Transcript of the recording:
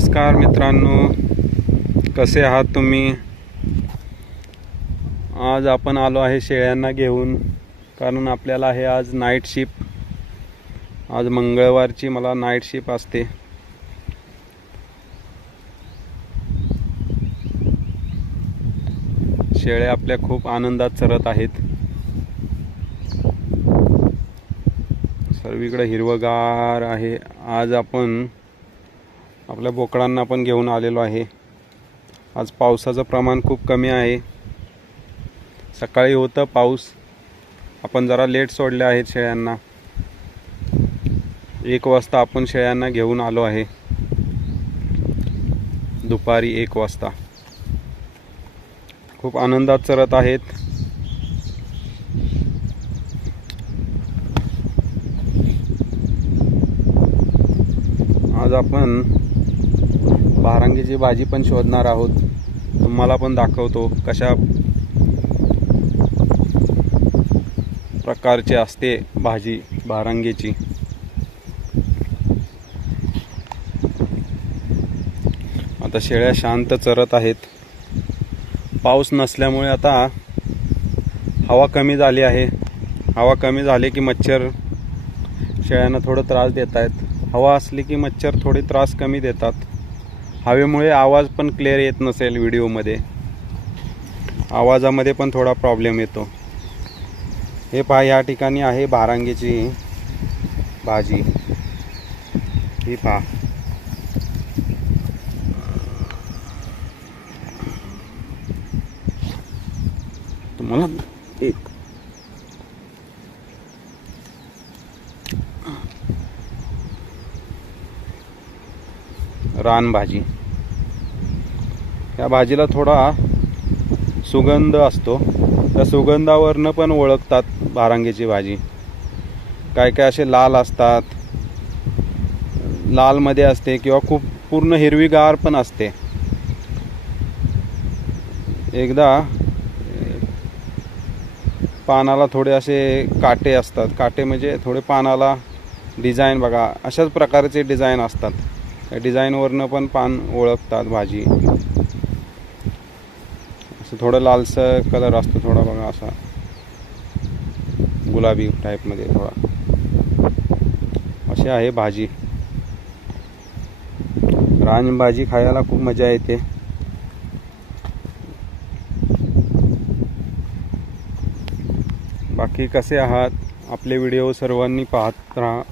नमस्कार मित्रांनो, कसे आहात तुम्ही? आज आपण आलो आहे शेळ्यांना घेऊन, कारण आपल्याला आहे आज नाईट शिफ्ट. आज मंगळवारची मला नाईट शिफ्ट असते. शेळ्या आपल्या खूप आनंदात चरत आहेत. सर्वीकडे हिरवगार आहे. आज आपण आपल्या बोकडांना पण घेऊन आलेलो आहे. आज पावसाचं प्रमाण खूप कमी आहे. सकाळी होतं पाऊस, आपण जरा लेट सोडले आहेत शेळ्यांना. 1 वाजता आपण शेळ्यांना घेऊन आलो आहे, दुपारी 1 वाजता. खूप आनंदात चरत आहेत. आज आपण भारांगीची भाजी पण शोधणार आहोत. तुम्हाला पण दाखवतो कशा प्रकारची असते भाजी भारांगीची. आता शेळ्या शांत चरत आहेत. पाऊस नसल्यामुळे आता हवा कमी झाली आहे. हवा कमी झाली की मच्छर शेळ्यांना थोडं त्रास देत आहेत. हवा असली की मच्छर थोडी त्रास कमी देतात. हवेमुळे आवाज पण क्लिअर येत नसेल व्हिडिओमध्ये, आवाजामध्ये पण थोडा प्रॉब्लेम येतो. हे पहा, या ठिकाणी आहे भारांगीची भाजी. ही पहा, तुम्हाला एक रानभाजी. या भाजीला थोडा सुगंध असतो. त्या सुगंधावरनं पण ओळखतात भारांगीची भाजी. काय काय असे लाल असतात, लालमध्ये असते किंवा खूप पूर्ण हिरवीगार पण असते. एकदा पानाला थोडे असे काटे असतात. काटे म्हणजे थोडे पानाला डिझाईन बघा, अशाच प्रकारचे डिझाईन असतात. या डिझाईनवरनं पण पान ओळखतात भाजी. असं थोडं लालसर कलर असतो थोडा बघा, असा गुलाबी टाईपमध्ये थोडा. अशी आहे भाजी. रानभाजी खायला खूप मजा येते. बाकी कसे आहात? आपले व्हिडिओ सर्वांनी पाहत राहा.